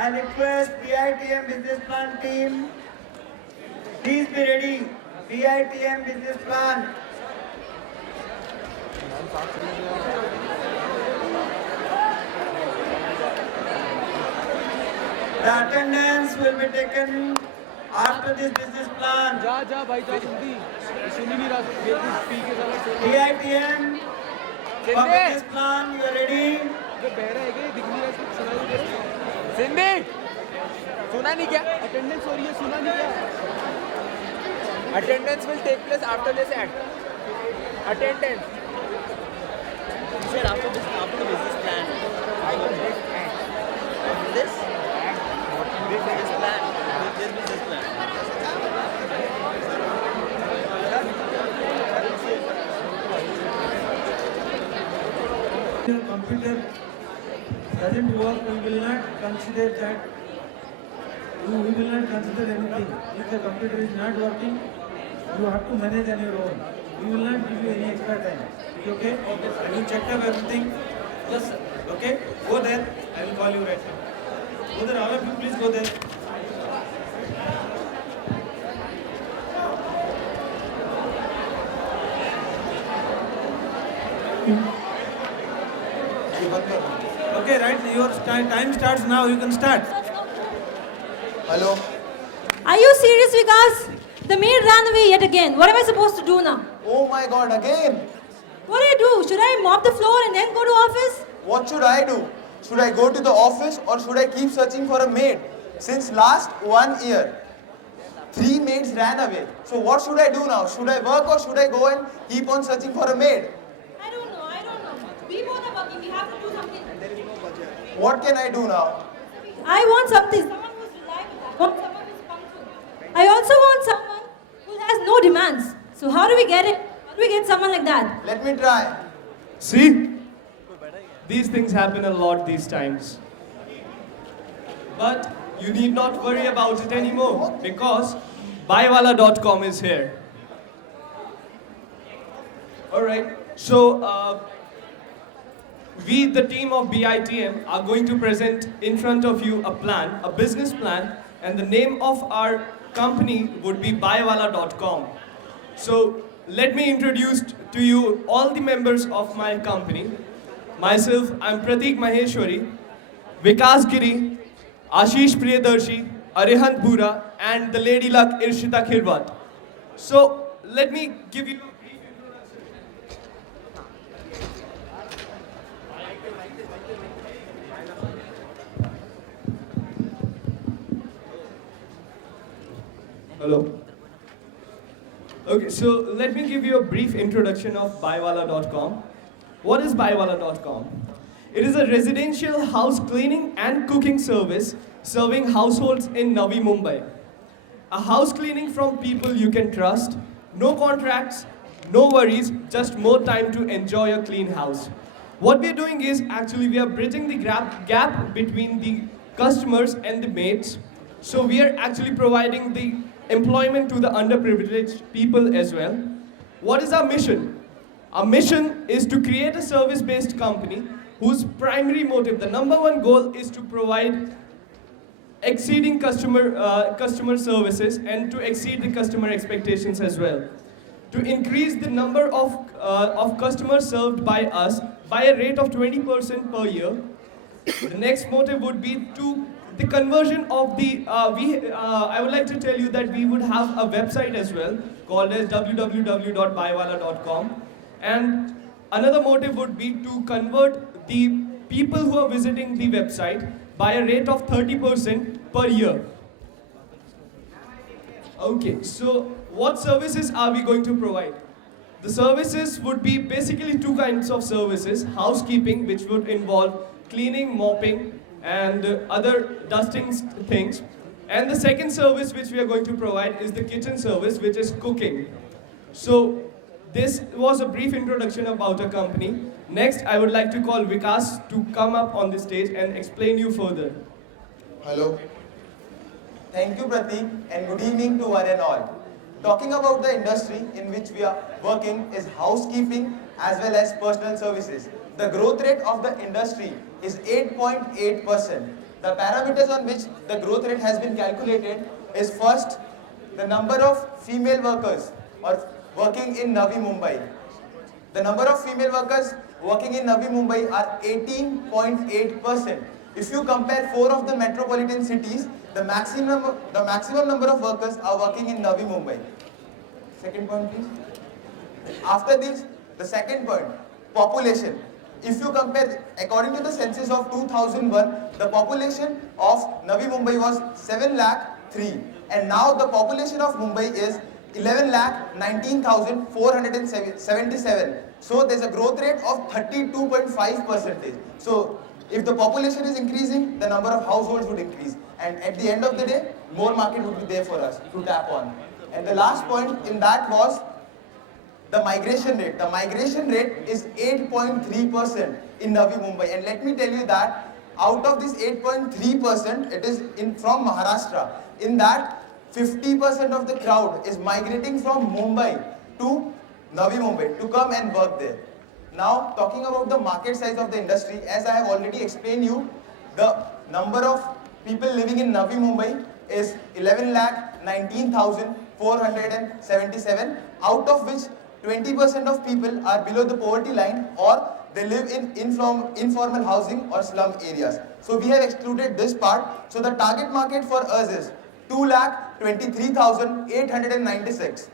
I request BITM business plan team, please be ready. BITM business plan. The attendance will be taken after this business plan. जा भाई जा जल्दी सुन ही नहीं रहा ये पी के साथ BITM for business plan, you are ready? जो बहरा है कि दिख नहीं रहा इसको सुनाई दे रहा सिंधी सुना नहीं क्या अटेंडेंस हो रही है सुना नहीं क्या attendance will take place after this act attendance Sir, after the business plan, this business plan, this business plan. Your computer doesn't work, we will not consider that. We will not consider anything. If the computer is not working, you have to manage on your own. We will not give you any extra time. Okay? You checked up everything? Yes, sir. Okay? Go there. I will call you right now. Go there. All of you, please go there. Okay, right? Your time starts now. You can start. Hello. Are you serious, Vikas? The maid ran away yet again. What am I supposed to do now? Oh my God, again. What do I do? Should I mop the floor and then go to office? What should I do? Should I go to the office or should I keep searching for a maid? Since last 1 year, 3 maids ran away. So what should I do now? Should I work or should I go and keep on searching for a maid? I don't know. We both are working. We have to do something. What can I do now? I want something. Someone who's reliable. I want someone who's punctual. I also want someone who has no demands. So how do we get it? How do we get someone like that? Let me try. See, these things happen a lot these times. But you need not worry about it anymore because buywala.com is here. Alright, so we, the team of BITM, are going to present in front of you a plan, a business plan, and the name of our company would be buywala.com. So let me introduce to you all the members of my company. Myself, I'm Pratik Maheshwari, Vikas Giri, Ashish Priyadarshi, Arihant Bura, and the Lady Luck Irshita Khirwat. So let me give you a brief introduction. Hello. Okay, so let me give you a brief introduction of buywala.com. What is buywala.com? It is a residential house cleaning and cooking service serving households in Navi Mumbai. A house cleaning from people you can trust, no contracts, no worries, just more time to enjoy a clean house. What we're doing is actually we are bridging the gap between the customers and the maids. So we are actually providing the employment to the underprivileged people as well. What is our mission? Our mission is to create a service-based company whose primary motive, the number one goal, is to provide exceeding customer services and to exceed the customer expectations as well. To increase the number of customers served by us by a rate of 20% per year. The next motive would be to the conversion of the, I would like to tell you that we would have a website as well called as www.buywala.com. And another motive would be to convert the people who are visiting the website by a rate of 30% per year. Okay, so what services are we going to provide? The services would be basically 2 kinds of services. Housekeeping, which would involve cleaning, mopping, and other dusting things. And the second service which we are going to provide is the kitchen service, which is cooking. So this was a brief introduction about our company. Next, I would like to call Vikas to come up on the stage and explain you further. Hello. Thank you, Pratik, and good evening to one and all. Talking about the industry in which we are working is housekeeping as well as personal services. The growth rate of the industry is 8.8%. The parameters on which the growth rate has been calculated is first the number of female workers or working in Navi Mumbai. The number of female workers working in Navi Mumbai are 18.8%. If you compare 4 of the metropolitan cities, the maximum number of workers are working in Navi Mumbai. Second point, please. After this, the second point, population. If you compare, according to the census of 2001, the population of Navi Mumbai was 7 lakh 3, and now the population of Mumbai is 11 lakh 19,477. So there's a growth rate of 32.5%. So if the population is increasing, the number of households would increase, and at the end of the day, more market would be there for us to tap on. And the last point in that was the migration rate. The migration rate is 8.3% in Navi Mumbai, and let me tell you that out of this 8.3%, it is from Maharashtra. In that, 50% of the crowd is migrating from Mumbai to Navi Mumbai to come and work there. Now, talking about the market size of the industry, as I have already explained you, the number of people living in Navi Mumbai is 11 lakh 19,477, out of which 20% of people are below the poverty line or they live in informal housing or slum areas. So we have excluded this part. So the target market for us is 2,23,896,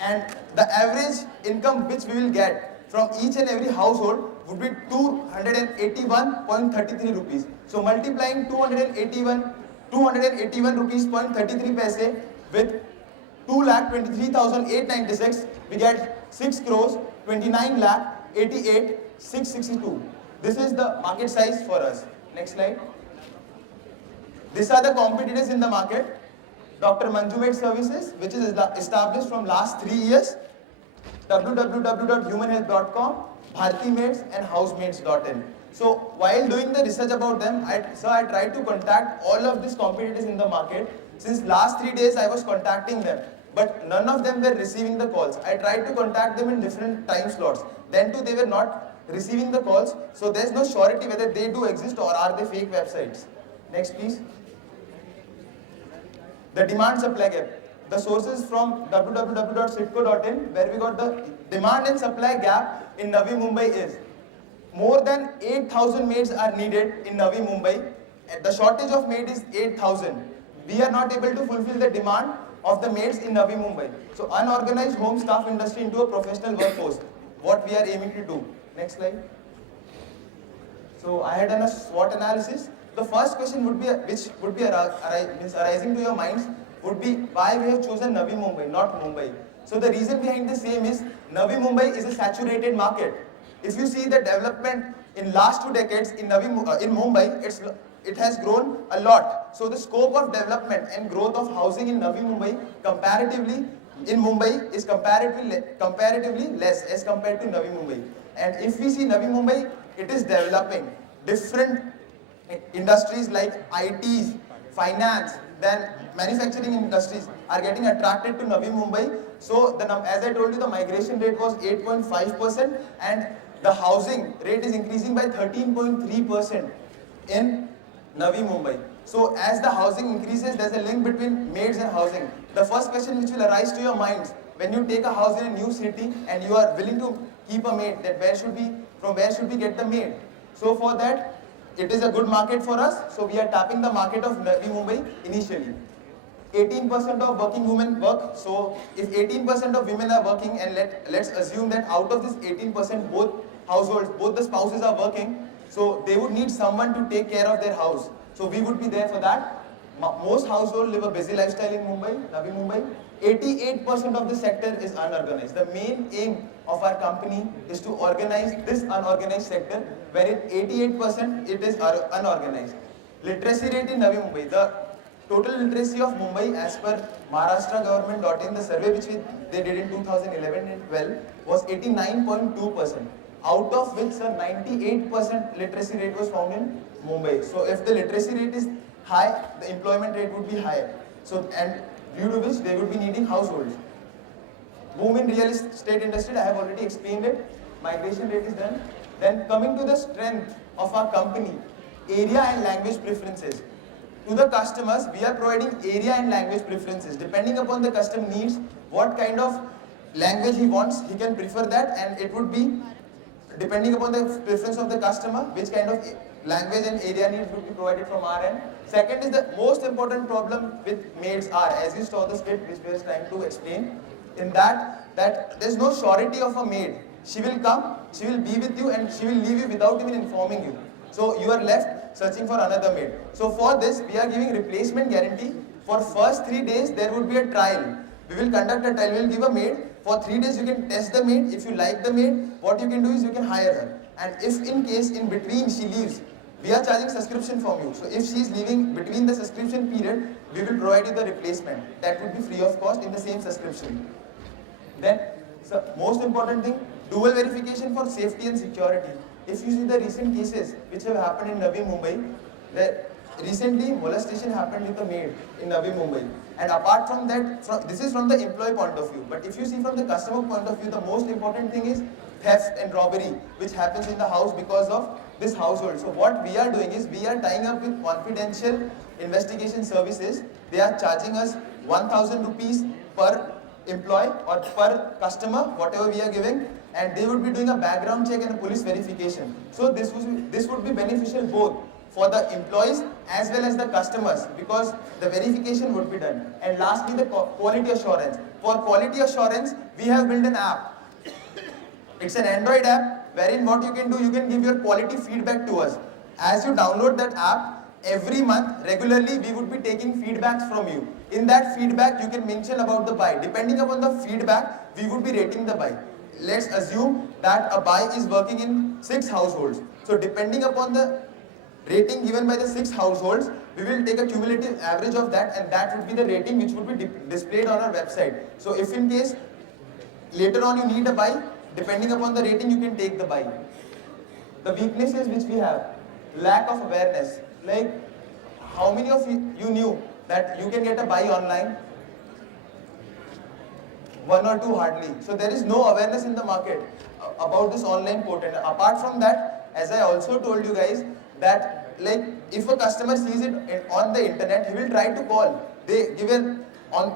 and the average income which we will get from each and every household would be 281.33 rupees. So multiplying 281 rupees 0.33 paise with 2,23,896, we get 6 crores 29 lakh 88,662. This is the market size for us. Next slide. These are the competitors in the market. Dr. Manjumed Services, which is established from last 3 years. www.humanhealth.com, Bharti Maids and Housemates.in. So while doing the research about them, I tried to contact all of these competitors in the market. Since last 3 days I was contacting them, but none of them were receiving the calls. I tried to contact them in different time slots. Then too they were not receiving the calls. So there's no surety whether they do exist or are they fake websites. Next please. The demand supply gap. The sources from www.sitco.in, where we got the demand and supply gap in Navi Mumbai is more than 8,000 maids are needed in Navi Mumbai. The shortage of maids is 8,000. We are not able to fulfill the demand of the maids in Navi Mumbai. So unorganized home staff industry into a professional workforce. What we are aiming to do. Next slide. So I had done a SWOT analysis. The first question would be, which would be arising to your minds, would be why we have chosen Navi Mumbai, not Mumbai. So the reason behind the same is Navi Mumbai is a saturated market. If you see the development in last 2 decades in Mumbai, it has grown a lot. So the scope of development and growth of housing in Navi Mumbai comparatively in Mumbai is comparatively less as compared to Navi Mumbai. And if we see Navi Mumbai, it is developing. Different industries like ITs, finance, then manufacturing industries are getting attracted to Navi Mumbai. So as I told you, the migration rate was 8.5% and the housing rate is increasing by 13.3% in Navi Mumbai. So as the housing increases, there's a link between maids and housing. The first question which will arise to your minds when you take a house in a new city and you are willing to keep a maid, that from where should we get the maid? So for that, it is a good market for us. So we are tapping the market of Navi Mumbai initially. 18% of working women work. So if 18% of women are working, and let's assume that out of this 18%, both households, both the spouses are working, so they would need someone to take care of their house. So we would be there for that. Most households live a busy lifestyle in Mumbai, Navi Mumbai. 88% of the sector is unorganized. The main aim of our company is to organize this unorganized sector, wherein 88% it is unorganized. Literacy rate in Navi Mumbai. The total literacy of Mumbai as per Maharashtra government.in, the survey which they did in 2011 and 12 was 89.2%. Out of which 98% literacy rate was found in Mumbai. So if the literacy rate is high, the employment rate would be higher. So and due to which they would be needing households. Boom in real estate industry, I have already explained it. Migration rate is done. Then coming to the strength of our company, area and language preferences. to the customers, we are providing area and language preferences. Depending upon the customer needs, what kind of language he wants, he can prefer that, and it would be depending upon the preference of the customer, which kind of language and area needs would be provided from our end. Second is the most important problem with maids are, as you saw the script which we were trying to explain, in that there's no surety of a maid. She will come, she will be with you, and she will leave you without even informing you. So you are left searching for another maid. So for this, we are giving replacement guarantee. For first 3 days, there would be a trial. We will conduct a trial. We will give a maid. For 3 days, you can test the maid. If you like the maid, what you can do is you can hire her. And if in case in between she leaves, we are charging subscription from you. So if she is leaving between the subscription period, we will provide you the replacement. That would be free of cost in the same subscription. Then, so most important thing, dual verification for safety and security. If you see the recent cases which have happened in Navi Mumbai, recently molestation happened with a maid in Navi Mumbai. And apart from that, this is from the employee point of view. But if you see from the customer point of view, the most important thing is theft and robbery, which happens in the house because of this household. So what we are doing is we are tying up with confidential investigation services. They are charging us 1,000 rupees per employee or per customer, whatever we are giving, and they would be doing a background check and a police verification. So this would be beneficial both for the employees as well as the customers, because the verification would be done. And lastly, the quality assurance. For quality assurance, we have built an app. It's an Android app wherein what you can do, you can give your quality feedback to us. As you download that app, every month, regularly, we would be taking feedbacks from you. In that feedback, you can mention about the buy. Depending upon the feedback, we would be rating the buy. Let's assume that a buy is working in 6 households. So depending upon the rating given by the 6 households, we will take a cumulative average of that, and that would be the rating which would be displayed on our website. So if in case later on you need a buy, depending upon the rating, you can take the buy. The weaknesses which we have, lack of awareness. Like, how many of you knew that you can get a buy online? 1 or 2 hardly. So there is no awareness in the market about this online portal. Apart from that, as I also told you guys, that like if a customer sees it on the internet, he will try to call. They give it on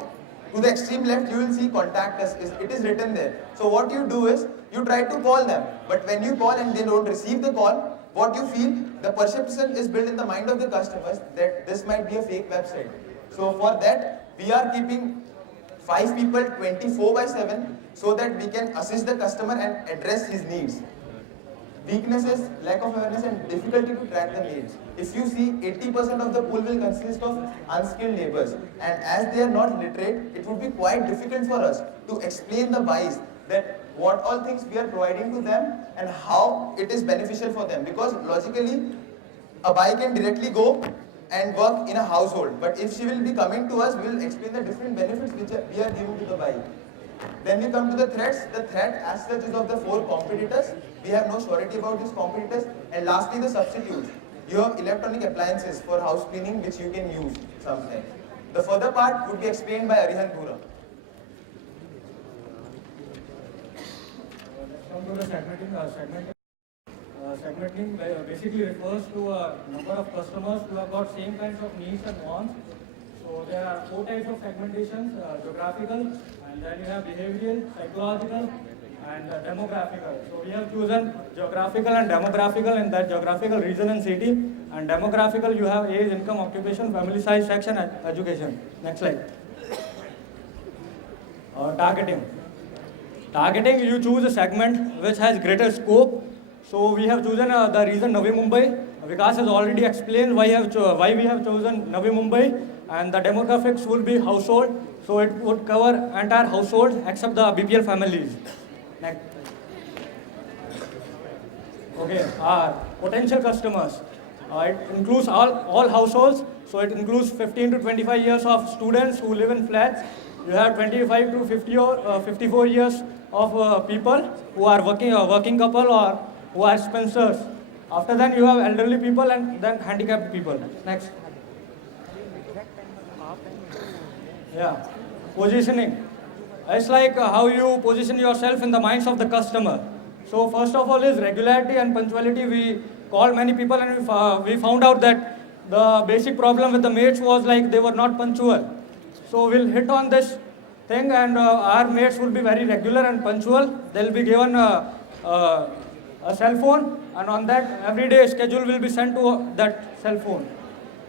to the extreme left, you will see contact us. It is written there. So what you do is you try to call them, but when you call and they don't receive the call, what you feel, the perception is built in the mind of the customers that this might be a fake website. So for that, we are keeping 5 people 24/7 so that we can assist the customer and address his needs. Weaknesses, lack of awareness and difficulty to track the needs. If you see, 80% of the pool will consist of unskilled laborers, and as they are not literate, it would be quite difficult for us to explain the buys, that what all things we are providing to them and how it is beneficial for them, because logically a buy can directly go and work in a household, but if she will be coming to us, we will explain the different benefits which we are giving to the buy. Then we come to the threats. The threat as such is of the 4 competitors. We have no surety about these competitors. And lastly, the substitutes. You have electronic appliances for house cleaning which you can use sometimes. The further part would be explained by Arihan Pura. Come to the segmenting. Segmenting basically refers to a number of customers who have got same kinds of needs and wants. So there are 4 types of segmentations: geographical, and then you have behavioral, psychological, and demographical. So we have chosen geographical and demographical in that geographical region and city, and demographical you have age, income, occupation, family size, sex, and education. Next slide. Targeting. Targeting, you choose a segment which has greater scope. So we have chosen the region Navi Mumbai. Vikas has already explained why we have chosen Navi Mumbai, and the demographics will be household. So it would cover entire household except the BPL families. Next. Okay, potential customers. It includes all households. So it includes 15 to 25 years of students who live in flats. You have 25 to 50 or 54 years of people who are working couple or who are sponsors. After that, you have elderly people and then handicapped people. Next. Yeah. Positioning. It's like how you position yourself in the minds of the customer. So first of all is regularity and punctuality. We called many people and we found out that the basic problem with the mates was like they were not punctual. So we'll hit on this thing, and our mates will be very regular and punctual. They'll be given a cell phone, and on that everyday schedule will be sent to that cell phone.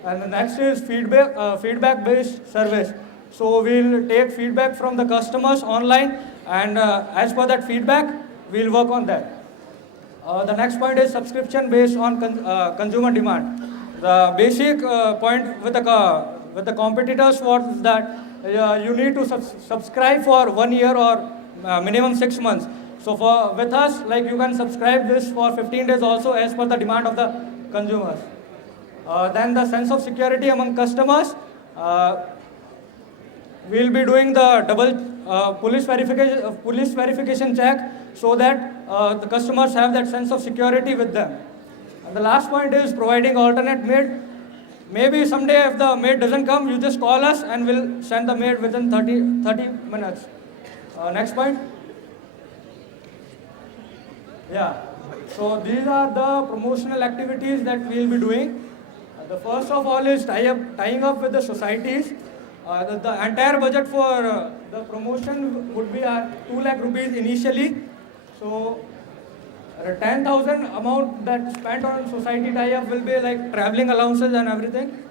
And the next is feedback based service. So we'll take feedback from the customers online, and as per that feedback, we'll work on that. The next point is subscription based on consumer demand. The basic point with the competitors was that you need to subscribe for 1 year or minimum 6 months. So with us, like you can subscribe this for 15 days also as per the demand of the consumers. Then the sense of security among customers. We'll be doing the double police verification check so that the customers have that sense of security with them. And the last point is providing alternate maid. Maybe someday if the maid doesn't come, you just call us and we'll send the maid within 30 minutes. Next point. Yeah. So these are the promotional activities that we'll be doing. The first of all is tying up with the societies. The entire budget for the promotion would be 2 lakh rupees initially. So 10,000 amount that spent on society tie-up will be like traveling allowances and everything.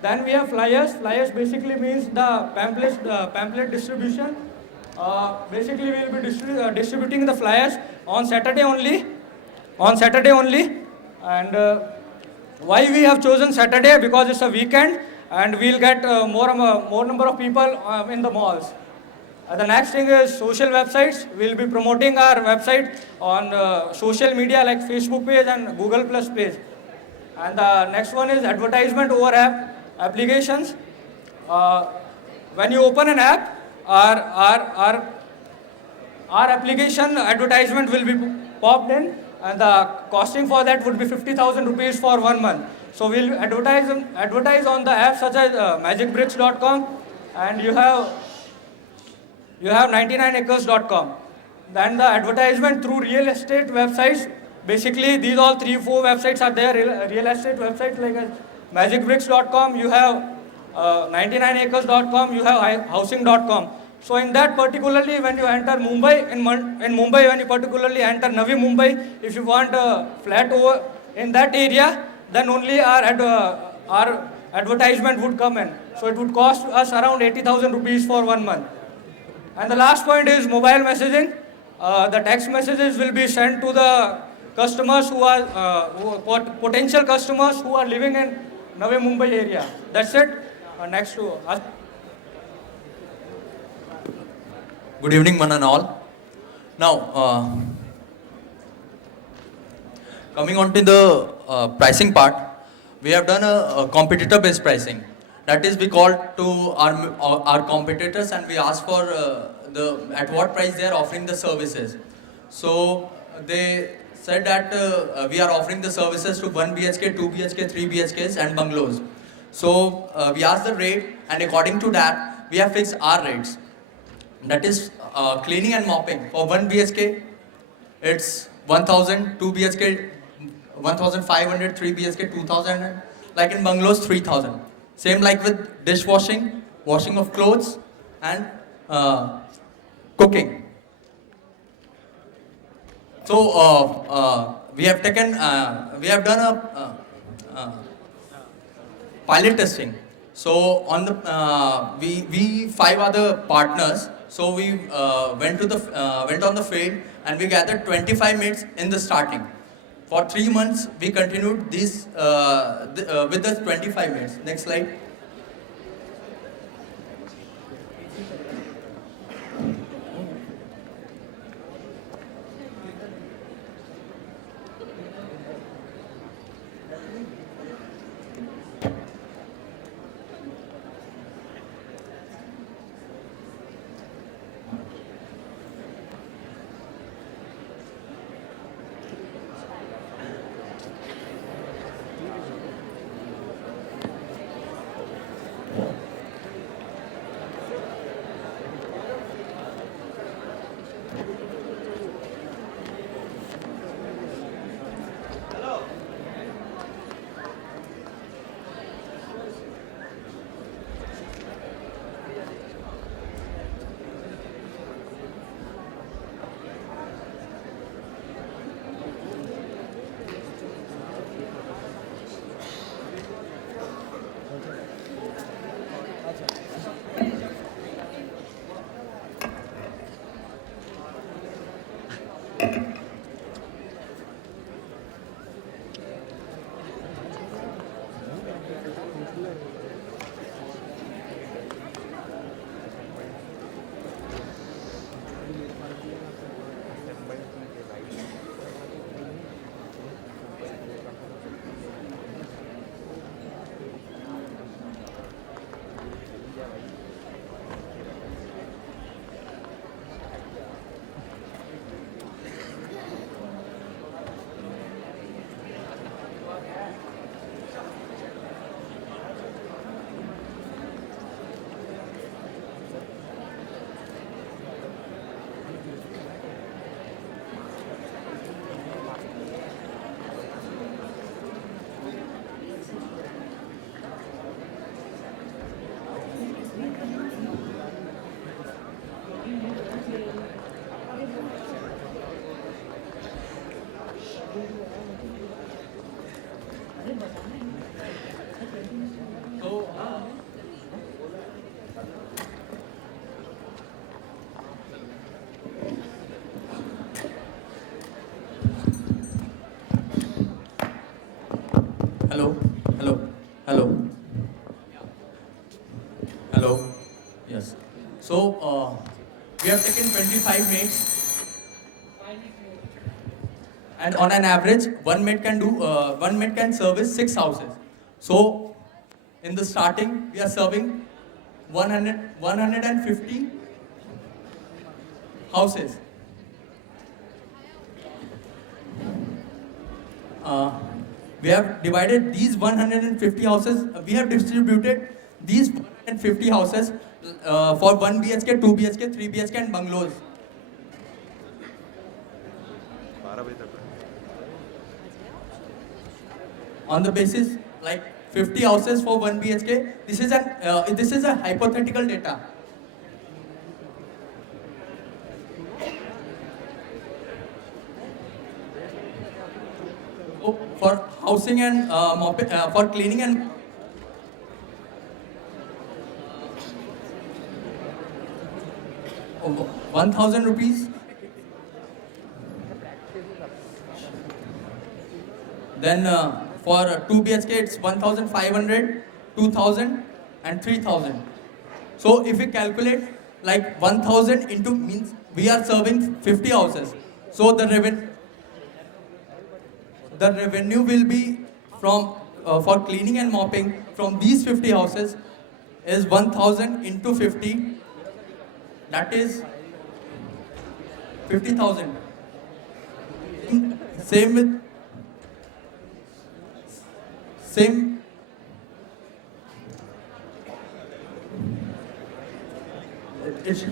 Then we have flyers. Flyers basically means the pamphlet distribution. Basically we will be distributing the flyers on Saturday only. And why we have chosen Saturday? Because it's a weekend and we'll get more number of people in the malls. The next thing is social websites. We'll be promoting our website on social media like Facebook page and Google Plus page. And the next one is advertisement over applications. When you open an app, our application advertisement will be popped in, and the costing for that would be 50,000 rupees for 1 month. So we'll advertise on the apps such as magicbricks.com, and you have 99acres.com. Then the advertisement through real estate websites. Basically, these all 3-4 websites are there. Real estate websites like magicbricks.com. You have 99acres.com. You have housing.com. So in that particularly, when you enter Mumbai, in Mumbai, when you particularly enter Navi Mumbai, if you want a flat over in that area, then only our advertisement would come in. So it would cost us around 80,000 rupees for 1 month. And the last point is mobile messaging. The text messages will be sent to the customers who are potential customers who are living in Navi Mumbai area. That's it. Next to us. Good evening, one and all. Now, coming on to the pricing part, we have done a competitor-based pricing. That is, we called to our competitors and we asked for at what price they are offering the services. So they said that we are offering the services to 1 BHK, 2 BHK, 3 BHKs and bungalows. So we asked the rate, and according to that, we have fixed our rates. That is cleaning and mopping. For 1 BHK, it's 1,000, 2 BHK, 1,500, 3 BHK, 2,000, like in bungalows, 3,000. Same like with dishwashing, washing of clothes, and cooking. So we have done a pilot testing. So on the we 5 other partners. So we went on the field and we gathered 25 mates in the starting. For 3 months we continued this with the 25 mates. Next slide. Hello. Yes. So we have taken 25 maids, and on an average, one maid can service 6 houses. So in the starting, we are serving 150 houses. We have divided these 150 houses. We have distributed these 150 houses for 1 BHK, 2 BHK, 3 BHK, and bungalows. On the basis like 50 houses for 1 BHK. This is a hypothetical data. So for housing and for cleaning and 1,000 rupees. Then for 2 BHK it's 1,500, 2,000 and 3,000. So if we calculate like 1,000 into means we are serving 50 houses. So the revenue will be from for cleaning and mopping from these 50 houses is 1,000 into 50. That is 50,000. Same. It's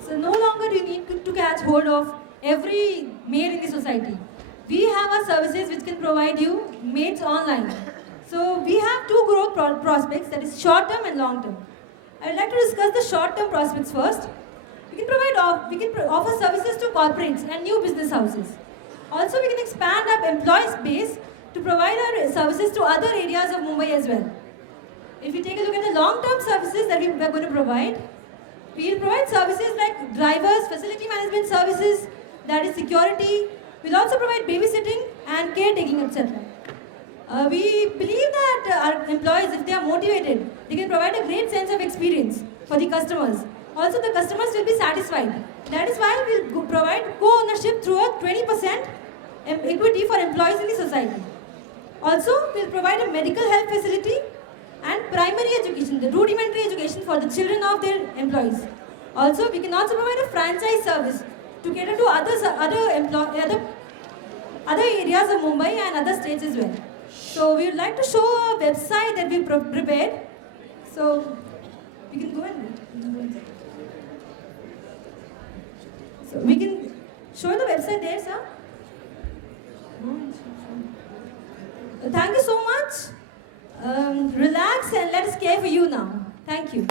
So no longer do you need to catch hold of every maid in the society. We have our services which can provide you maids online. So we have two growth prospects, that is short term and long term. I would like to discuss the short term prospects first. We can offer services to corporates and new business houses. Also, we can expand our employees base to provide our services to other areas of Mumbai as well. If you take a look at the long-term services that we are going to provide, we will provide services like drivers, facility management services, that is security. We'll also provide babysitting and caretaking, etc. We believe that our employees, if they are motivated, they can provide a great sense of experience for the customers. Also, the customers will be satisfied. That is why we'll provide co-ownership through a 20% equity for employees in the society. Also, we'll provide a medical health facility and primary education, the rudimentary education for the children of their employees. Also, we can also provide a franchise service to cater to other areas of Mumbai and other states as well. So, we would like to show a website that we prepared. So, we can go and read. So, we can show the website there, sir. Thank you so much. Relax and let us care for you now. Thank you.